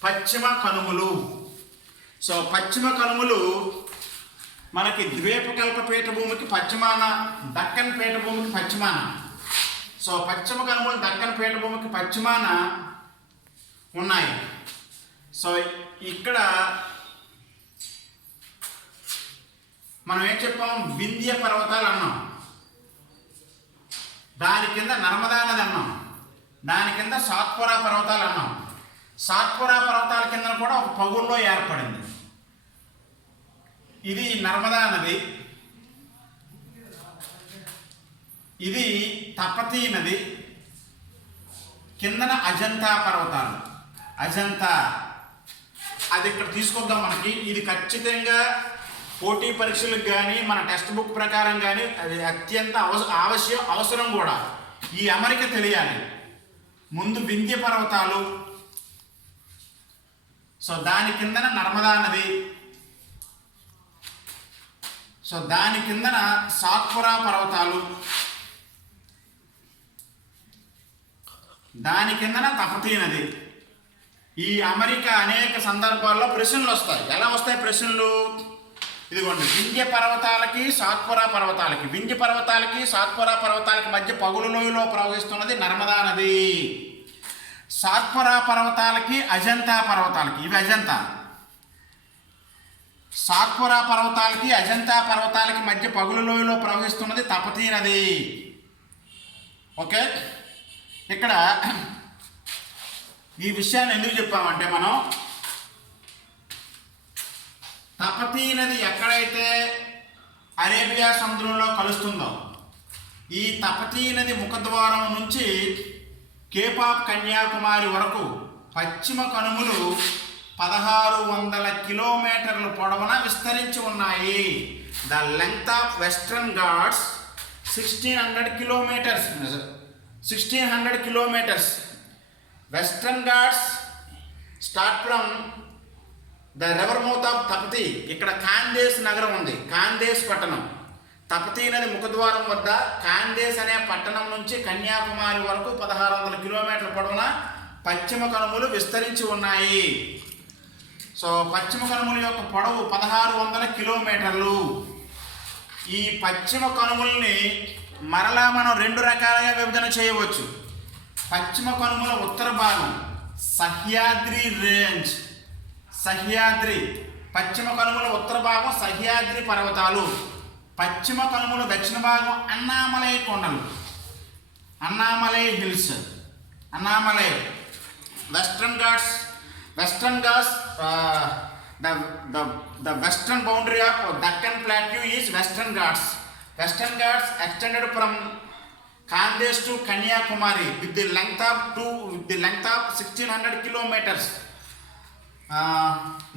పశ్చిమ కనుమలు. So పశ్చిమ కనుమలు మనకి ద్వీపకల్ప పీఠభూమికి పశ్చిమాన, దక్కన్ పీఠభూమికి పశ్చిమాన. So పశ్చిమ కనుమలు దక్కన్ పీఠభూమికి పశ్చిమాన ఉన్నాయి. So ఇక్కడ మనం ఏం చెప్పాం? వింధ్య పర్వతాలు అన్నాం. దాని కింద నర్మదా నది అన్నాం. దాని కింద సాత్పురా పర్వతాలు అన్నాం. సాత్పురా పర్వతాల కింద కూడా ఒక పగుల్లో ఏర్పడింది. ఇది నర్మదా నది, ఇది తపతీ నది, కిందన అజంతా పర్వతాలు. అజంతా అది ఇక్కడ తీసుకొద్దాం మనకి. ఇది ఖచ్చితంగా పోటీ పరీక్షలకు కానీ మన టెక్స్ట్ బుక్ ప్రకారం కానీ అది అత్యంత అవసరం కూడా. ఈ అమరిక తెలియాలి. ముందు వింధ్య పర్వతాలు, సో దాని కిందన నర్మదా నది, సో దాని కిందన సాత్పురా పర్వతాలు, దాని కిందన తపతీ నది. ఈ అమరిక అనేక సందర్భాల్లో ప్రశ్నలు వస్తాయి. ఎలా వస్తాయి ప్రశ్నలు? ఇదిగోండి, వింధ్య పర్వతాలకి సాత్పురా పర్వతాలకి, వింధ్య పర్వతాలకి సాత్పురా పర్వతాలకి మధ్య పగులు లోయలో ప్రవహిస్తున్నది నర్మదా నది. సాత్పురా పర్వతాలకి అజంతా పర్వతాలకి, ఇవి అజంతా. సాత్పురా పర్వతాలకి అజంతా పర్వతాలకి మధ్య పగులు లోయలో ప్రవహిస్తున్నది తపతీ నది. ఓకే, ఇక్కడ ఈ విషయాన్ని ఎందుకు చెప్పామంటే, మనం తపతీ నది ఎక్కడైతే అరేబియా సముద్రంలో కలుస్తుందో, ఈ తపతీ నది ముఖద్వారం నుంచి కేప్ ఆఫ్ కన్యాకుమారి వరకు పశ్చిమ కనుమలు 1600 కిలోమీటర్ల పొడవున విస్తరించి ఉన్నాయి. The length of Western Ghats 1600 kilometres. Western Ghats start from the river mouth of Tapti. ఇక్కడ ఖాందేశ్ నగరం ఉంది, ఖాందేశ్ పట్టణం. తపతీ నది ముఖద్వారం వద్ద కాందేశ్ అనే పట్టణం నుంచి కన్యాకుమారి వరకు 1600 కిలోమీటర్ల పొడవున పశ్చిమ కనుమలు విస్తరించి ఉన్నాయి. సో పశ్చిమ కనుమల యొక్క పొడవు 1600 కిలోమీటర్లు. ఈ పశ్చిమ కనుమల్ని మరలా మనం 2 రకాలుగా విభజన చేయవచ్చు. పశ్చిమ కనుమల ఉత్తర భాగం సహ్యాద్రి రేంజ్, సహ్యాద్రి. పశ్చిమ కనుమల ఉత్తర భాగం సహ్యాద్రి పర్వతాలు. పశ్చిమ కనుమల దక్షిణ భాగం అన్నామలై కొండలు, Annamalai hills, Annamalai. Western Ghats, western Ghats, the western boundary of Deccan Plateau is Western Ghats. Western Ghats extended from Khandesh to Kanyakumari with the length of 1600 kilometers.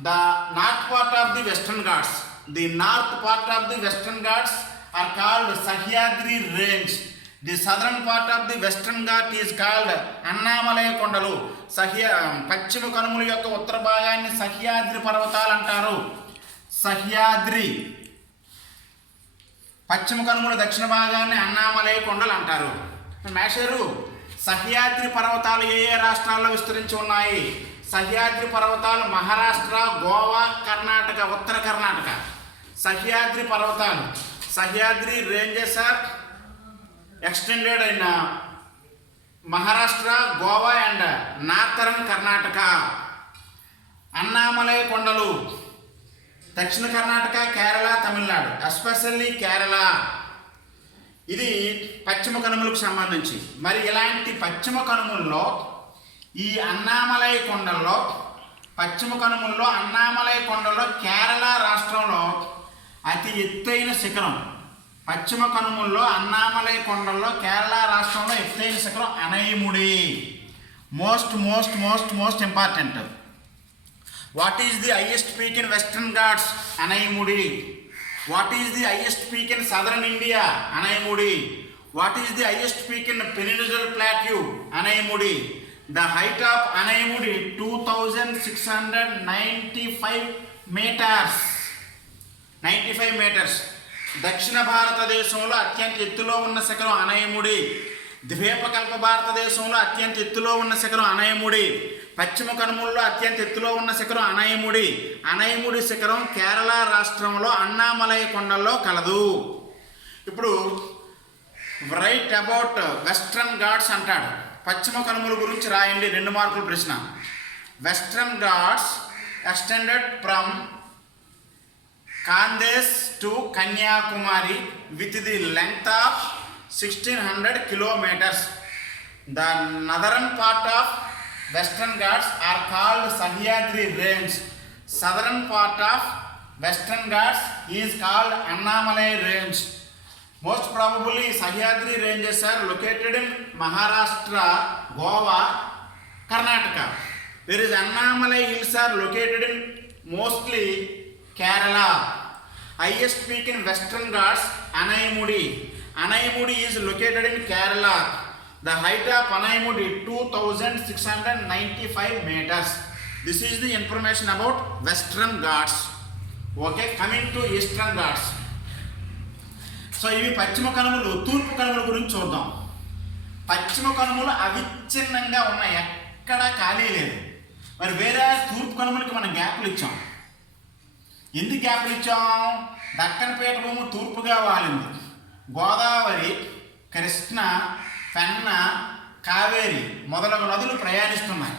The north part of the Western Ghats, the north part of the Western Ghats are called Sahyadri Range. The southern part of the Western Ghat is called Annamalai Kondalu. పశ్చిమ కనుమల యొక్క ఉత్తర భాగాన్ని సహ్యాద్రి పర్వతాలు అంటారు. సహ్యాద్రి. పశ్చిమ కనుమల దక్షిణ భాగాన్ని అన్నామలై కొండలు అంటారు. మేషరు, సహ్యాద్రి పర్వతాలు ఏ ఏ రాష్ట్రాల్లో విస్తరించి ఉన్నాయి? సహ్యాద్రి పర్వతాలు మహారాష్ట్ర, గోవా, కర్ణాటక, ఉత్తర కర్ణాటక. సహ్యాద్రి పర్వతాలు, Sahyadri ranges are extended in Maharashtra, Goa and northern Karnataka. Anamalai కొండలు దక్షిణ కర్ణాటక, కేరళ, తమిళనాడు, ఎస్పెషల్లీ కేరళ. ఇది పశ్చిమ కనుమలకు సంబంధించి. మరి ఇలాంటి పశ్చిమ కనుమల్లో ఈ అన్నామలై కొండల్లో, పశ్చిమ కనుమల్లో అన్నామలై కొండల్లో కేరళ రాష్ట్రంలో అతి ఎత్తైన శిఖరం. పశ్చిమ కనుమల్లో అన్నామలై కొండల్లో కేరళ రాష్ట్రంలో ఎత్తైన శిఖరం Anamudi. Most important. What is the highest peak in Western Ghats? Anamudi. What is the highest peak in southern India? Anamudi. What is the highest peak in peninsular plateau? Anamudi. The height of Anamudi 2695 metres. 95 metres. దక్షిణ భారతదేశంలో అత్యంత ఎత్తులో ఉన్న శిఖరం అనైముడి. ద్వీపకల్ప భారతదేశంలో అత్యంత ఎత్తులో ఉన్న శిఖరం అనైముడి. పశ్చిమ కనుమల్లో అత్యంత ఎత్తులో ఉన్న శిఖరం అనైముడి. అనైముడి శిఖరం కేరళ రాష్ట్రంలో అన్నామలై కొండల్లో కలదు. ఇప్పుడు రైట్ అబౌట్ వెస్ట్రన్ ఘాట్స్ అంటాడు. పశ్చిమ కనుమల గురించి రాయండి, 2 మార్కుల ప్రశ్న. Western Ghats extended from Khandesh to Kanyakumari with the length of 1600 kilometers. The northern part of Western Ghats are called Sahyadri Range. Southern part of Western Ghats is called Annamalai Range. Most probably Sahyadri ranges are located in Maharashtra, Goa, Karnataka. Whereas Annamalai hills are located in mostly Kerala. Highest peak in Western Ghats, Anaimudi. Anaimudi is located in Kerala. The height of Anaimudi 2695 meters. This is the information about Western Ghats. Okay, coming to Eastern Ghats. So ఇవి పశ్చిమ కనుమలు. తూర్పు కనుమల గురించి చూద్దాం. పశ్చిమ కనుమలు అవిచ్ఛిన్నంగా ఉన్నాయి, ఎక్కడా ఖాళీ లేదు. మరి వేరే తూర్పు కనుమలకి మనం గ్యాప్లు ఇచ్చాం. ఎందుకు గ్యాప్లు ఇచ్చాం? దక్కన్ పీఠభూమి తూర్పుగా వాలింది. గోదావరి, కృష్ణ, పెన్న, కావేరి మొదలగు నదులు ప్రయాణిస్తున్నాయి.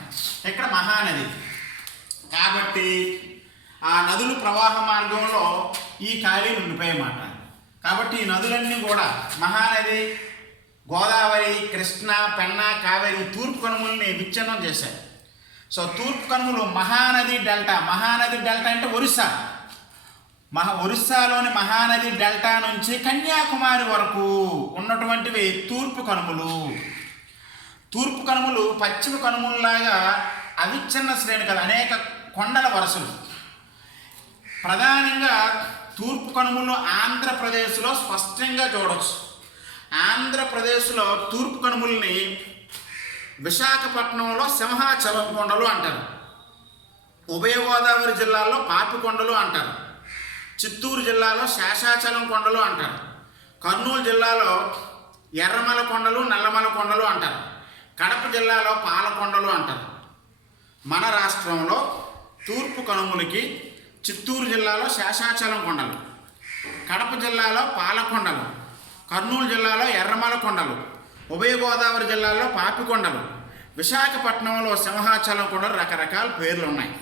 ఇక్కడ మహానది కాబట్టి ఆ నదులు ప్రవాహ మార్గంలో ఈ ఖాళీలు ఉండిపోయామాట. కాబట్టి ఈ నదులన్నీ కూడా మహానది, గోదావరి, కృష్ణ, పెన్న, కావేరి తూర్పు కనుమల్ని విచ్ఛిన్నం చేశాయి. సో తూర్పు కనుమలు మహానది డెల్టా. మహానది డెల్టా అంటే ఒరిస్సా. ఒరిస్సాలోని మహానది డెల్టా నుంచి కన్యాకుమారి వరకు ఉన్నటువంటివి తూర్పు కనుమలు. తూర్పు కనుమలు పశ్చిమ కనుమల్లాగా అవిచ్ఛిన్న శ్రేణి కదా, అనేక కొండల వరుసలు. ప్రధానంగా తూర్పు కనుమలు ఆంధ్రప్రదేశ్లో స్పష్టంగా చూడవచ్చు. ఆంధ్రప్రదేశ్లో తూర్పు కనుమల్ని విశాఖపట్నంలో సింహాచలం కొండలు అంటారు. ఉభయ గోదావరి జిల్లాలో పాపికొండలు అంటారు. చిత్తూరు జిల్లాలో శేషాచలం కొండలు అంటారు. కర్నూలు జిల్లాలో ఎర్రమల కొండలు, నల్లమల కొండలు అంటారు. కడప జిల్లాలో పాలకొండలు అంటారు. మన రాష్ట్రంలో తూర్పు కనుమలకి చిత్తూరు జిల్లాలో శేషాచలం కొండలు, కడప జిల్లాలో పాలకొండలు, కర్నూలు జిల్లాలో ఎర్రమల కొండలు, ఉభయ గోదావరి జిల్లాలో పాపికొండలు, విశాఖపట్నంలో సింహాచలం కొండలు, రకరకాల పేర్లు ఉన్నాయి.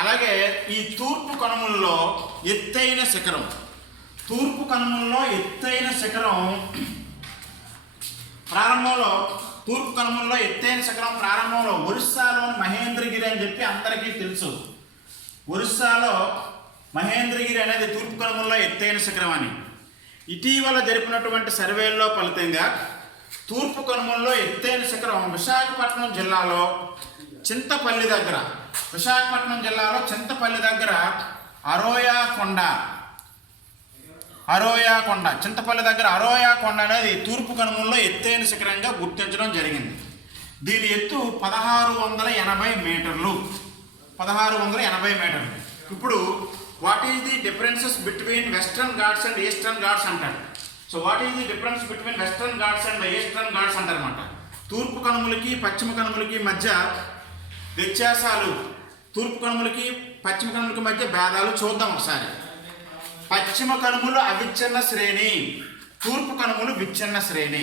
అలాగే ఈ తూర్పు కనుమల్లో ఎత్తైన శిఖరం, తూర్పు కనుమల్లో ఎత్తైన శిఖరం ప్రారంభంలో, తూర్పు కనుమల్లో ఎత్తైన శిఖరం ప్రారంభంలో ఒరిస్సాలోని మహేంద్రగిరి అని చెప్పి అందరికీ తెలుసు. ఒరిస్సాలో మహేంద్రగిరి అనేది తూర్పు కనుమల్లో ఎత్తైన శిఖరం అని. ఇటీవల జరిపినటువంటి సర్వేల్లో ఫలితంగా తూర్పు కనుమల్లో ఎత్తైన శిఖరం విశాఖపట్నం జిల్లాలో చింతపల్లి దగ్గర, విశాఖపట్నం జిల్లాలో చింతపల్లి దగ్గర అరోయా కొండ, చింతపల్లి దగ్గర అరోయా కొండ అనేది తూర్పు కనుమల్లో ఎత్తైన శిఖరంగా గుర్తించడం జరిగింది. దీని ఎత్తు 1680 మీటర్లు, 1680 మీటర్లు. ఇప్పుడు what is the differences between western ghats and eastern ghats అంటారు. So what is the difference between western ghats and eastern ghats అంటారన్నమాట. తూర్పు కనుమలకి పశ్చిమ కనుమలకి మధ్య వ్యత్యాసాలు, తూర్పు కనుమలకి పశ్చిమ కనుమలకి మధ్య భేదాలు చూద్దాం ఒకసారి. పశ్చిమ కనుమలు అవిచ్ఛిన్న శ్రేణి, తూర్పు కనుమలు విచ్ఛిన్న శ్రేణి,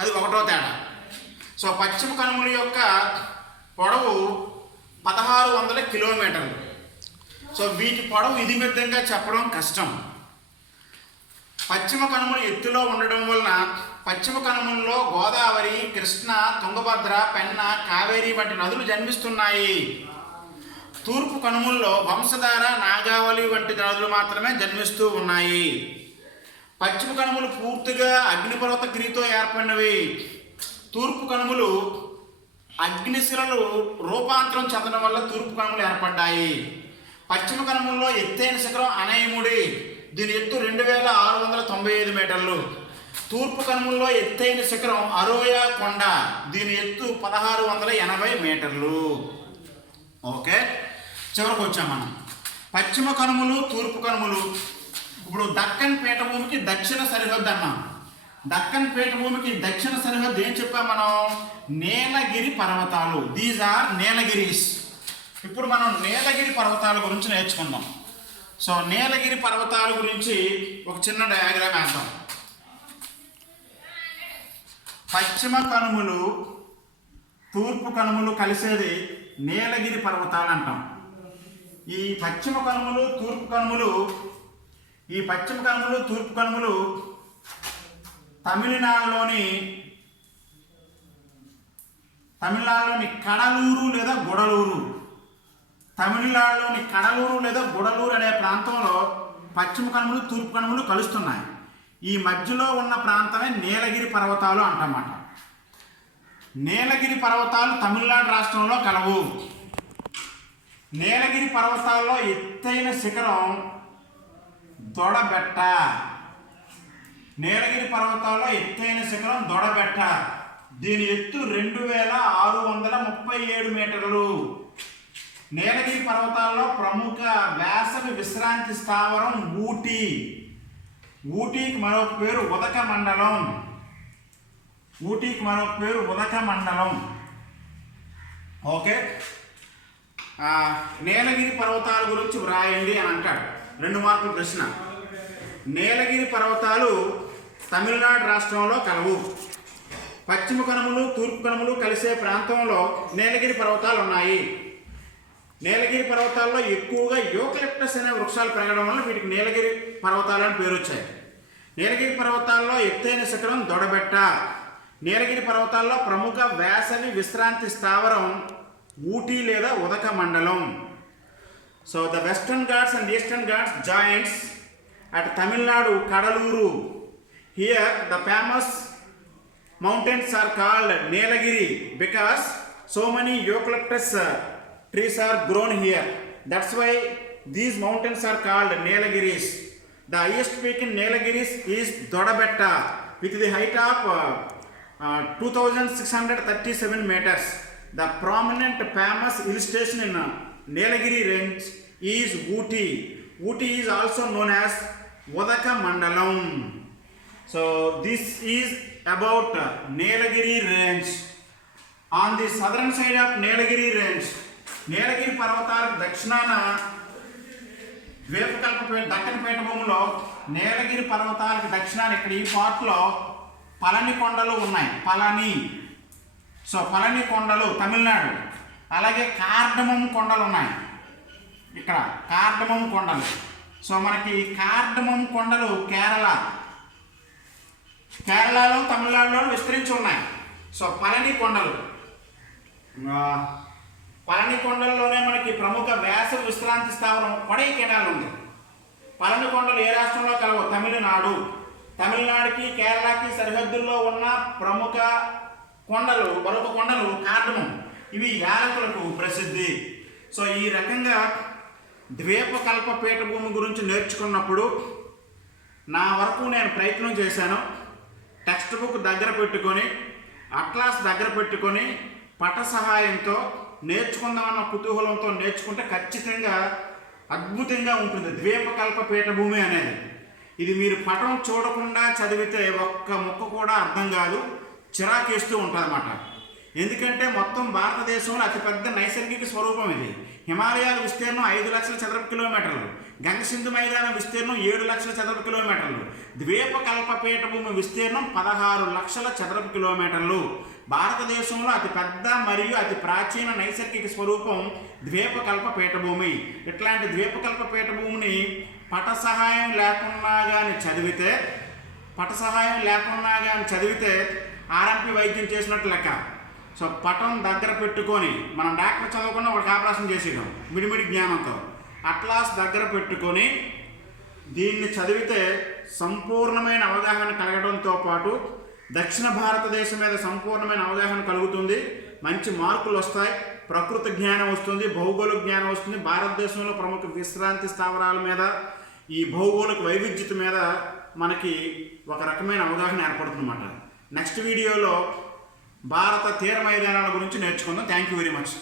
అది ఒకటో తేడా. సో పశ్చిమ కనుమల యొక్క పొడవు 1600 కిలోమీటర్లు. సో వీటి పొడవు ఇది విధంగా చెప్పడం కష్టం. పశ్చిమ కనుమలు ఎత్తులో ఉండడం వలన పశ్చిమ కనుమల్లో గోదావరి, కృష్ణ, తుంగభద్ర, పెన్న, కావేరి వంటి నదులు జన్మిస్తున్నాయి. తూర్పు కనుమల్లో వంశధార, నాగావళి వంటి నదులు మాత్రమే జన్మిస్తూ ఉన్నాయి. పశ్చిమ కనుమలు పూర్తిగా అగ్నిపర్వత గిరితో ఏర్పడినవి. తూర్పు కనుమలు అగ్నిశిలలు రూపాంతరం చెందడం వల్ల తూర్పు కనుమలు ఏర్పడ్డాయి. పశ్చిమ కనుమల్లో ఎత్తైన శిఖరం అనయముడి, దీని ఎత్తు 2695 మీటర్లు. తూర్పు కనుమల్లో ఎత్తైన శిఖరం అరోయా కొండ, దీని ఎత్తు 1680 మీటర్లు. ఓకే, చివరికి వచ్చాం మనం. పశ్చిమ కనుమలు, తూర్పు కనుమలు. ఇప్పుడు దక్కన్ పీఠభూమికి దక్షిణ సరిహద్దు అన్నాం. దక్కన్ పీఠభూమికి దక్షిణ సరిహద్దు ఏం చెప్పాం మనం? నీలగిరి పర్వతాలు. These are Nilgiris. ఇప్పుడు మనం నీలగిరి పర్వతాల గురించి నేర్చుకుందాం. సో నీలగిరి పర్వతాల గురించి ఒక చిన్న డయాగ్రామ్ వేద్దాం. పశ్చిమ కనుమలు, తూర్పు కనుమలు కలిసేది నీలగిరి పర్వతాలు అంటాం. ఈ పశ్చిమ కనుమలు, తూర్పు కనుమలు, తూర్పు కనుమలు తమిళనాడులోని కడలూరు లేదా గుడలూరు, తమిళనాడులోని కడలూరు లేదా గుడలూరు అనే ప్రాంతంలో పశ్చిమ కనుమలు, తూర్పు కనుమలు కలుస్తున్నాయి. ఈ మధ్యలో ఉన్న ప్రాంతమే నీలగిరి పర్వతాలు అంటమాట. నీలగిరి పర్వతాలు తమిళనాడు రాష్ట్రంలో కలవు. నీలగిరి పర్వతాల్లో ఎత్తైన శిఖరం దొడబెట్ట. నీలగిరి పర్వతాల్లో ఎత్తైన శిఖరం దొడబెట్ట. దీని ఎత్తు 2637 మీటర్లు. నీలగిరి పర్వతాల్లో ప్రముఖ వేసవి విశ్రాంతి స్థావరం ఊటీ. ఊటీకి మరొక పేరు ఉదక మండలం. ఓకే, నీలగిరి పర్వతాల గురించి వ్రాయండి అని అంటాడు. 2 మార్కుల ప్రశ్న. నీలగిరి పర్వతాలు తమిళనాడు రాష్ట్రంలో కలవు. పశ్చిమ కనుమలు, తూర్పు కనుమలు కలిసే ప్రాంతంలో నీలగిరి పర్వతాలు ఉన్నాయి. నీలగిరి పర్వతాల్లో ఎక్కువగా యూకలిప్టస్ అనే వృక్షాలు పెరగడం వల్ల వీటికి నీలగిరి పర్వతాలు అని పేరు వచ్చాయి. నీలగిరి పర్వతాల్లో ఎత్తైన శిఖరం దొడబెట్ట. నీలగిరి పర్వతాల్లో ప్రముఖ వేసవి విశ్రాంతి స్థావరం ఊటీ లేదా ఉదక మండలం. So the western Ghats and eastern Ghats joints at Tamil Nadu, Kadaluru. Here the famous mountains are called Nilagiri because so many eucalyptus trees are grown here. That's why these mountains are called Nilagiris. The highest peak in Nilagiris is Dodabetta with the height of 2637 meters. The prominent famous hill station in Nilagiri range is Ooty. Ooty is also known as Udaka Mandalam. So this is about Nilagiri range. On the southern side of Nilagiri range, Nilagiri Parvatar Dakshinana ద్వీపకల్ప దక్కన్ పీఠభూమిలో నీలగిరి పర్వతాలకు దక్షిణాన్ని ఇక్కడ ఈ పార్ట్లో పళని కొండలు ఉన్నాయి. పళని కొండలు తమిళనాడు. అలాగే కార్డమం కొండలు ఉన్నాయి ఇక్కడ, కార్డమం కొండలు. సో మనకి కార్డమం కొండలు కేరళలో తమిళనాడులో విస్తరించి ఉన్నాయి. సో పళని కొండల్లోనే మనకి ప్రముఖ వేసవి విశ్రాంతి స్థావరం కొడైకెనాల్ ఉంది. పళని కొండలు ఏ రాష్ట్రంలో కలవు? తమిళనాడుకి కేరళకి సరిహద్దుల్లో ఉన్న ప్రముఖ కొండలు కార్డమం. ఇవి యాలకులకు ప్రసిద్ధి. సో ఈ రకంగా ద్వీపకల్ప పీఠభూమి గురించి నేర్చుకున్నప్పుడు నా వరకు నేను ప్రయత్నం చేశాను. టెక్స్ట్ బుక్ దగ్గర పెట్టుకొని, అట్లాస్ దగ్గర పెట్టుకొని, పట సహాయంతో నేర్చుకుందామన్న కుతూహలంతో నేర్చుకుంటే ఖచ్చితంగా అద్భుతంగా ఉంటుంది ద్వీపకల్ప పీఠభూమి అనేది. ఇది మీరు పటం చూడకుండా చదివితే ఒక్క ముక్క కూడా అర్థం కాదు, చిరాకేస్తూ ఉంటుంది అన్నమాట. ఎందుకంటే మొత్తం భారతదేశంలో అతిపెద్ద నైసర్గిక స్వరూపం ఇది. హిమాలయాల విస్తీర్ణం 5 లక్షల చదరపు కిలోమీటర్లు, గంగసింధు మైదానం విస్తీర్ణం 7 లక్షల చదరపు కిలోమీటర్లు, ద్వీపకల్ప పీఠభూమి విస్తీర్ణం 16 లక్షల చదరపు కిలోమీటర్లు. భారతదేశంలో అతిపెద్ద మరియు అతి ప్రాచీన నైసర్గిక స్వరూపం ద్వీపకల్ప పీఠభూమి. ఇట్లాంటి ద్వీపకల్ప పీఠభూమిని పట సహాయం లేకుండా కానీ చదివితే ఆర్ఎంపీ వైద్యం చేసినట్టు లెక్క. సో పటం దగ్గర పెట్టుకొని, మనం డాక్టర్ చదవకుండా వాడికి ఆపరేషన్ చేసేయడం మిడిమిడి జ్ఞానంతో. అట్లాస్ దగ్గర పెట్టుకొని దీన్ని చదివితే సంపూర్ణమైన అవగాహన కలగడంతో పాటు దక్షిణ భారతదేశం మీద సంపూర్ణమైన అవగాహన కలుగుతుంది. మంచి మార్కులు వస్తాయి, ప్రకృతి జ్ఞానం వస్తుంది, భౌగోళిక జ్ఞానం వస్తుంది. భారతదేశంలో ప్రముఖ విశ్రాంతి స్థావరాల మీద, ఈ భౌగోళిక వైవిధ్యత మీద మనకి ఒక రకమైన అవగాహన ఏర్పడుతుందన్నమాట. నెక్స్ట్ వీడియోలో భారత తీర మైదానాల గురించి నేర్చుకుందాం. Thank you very much.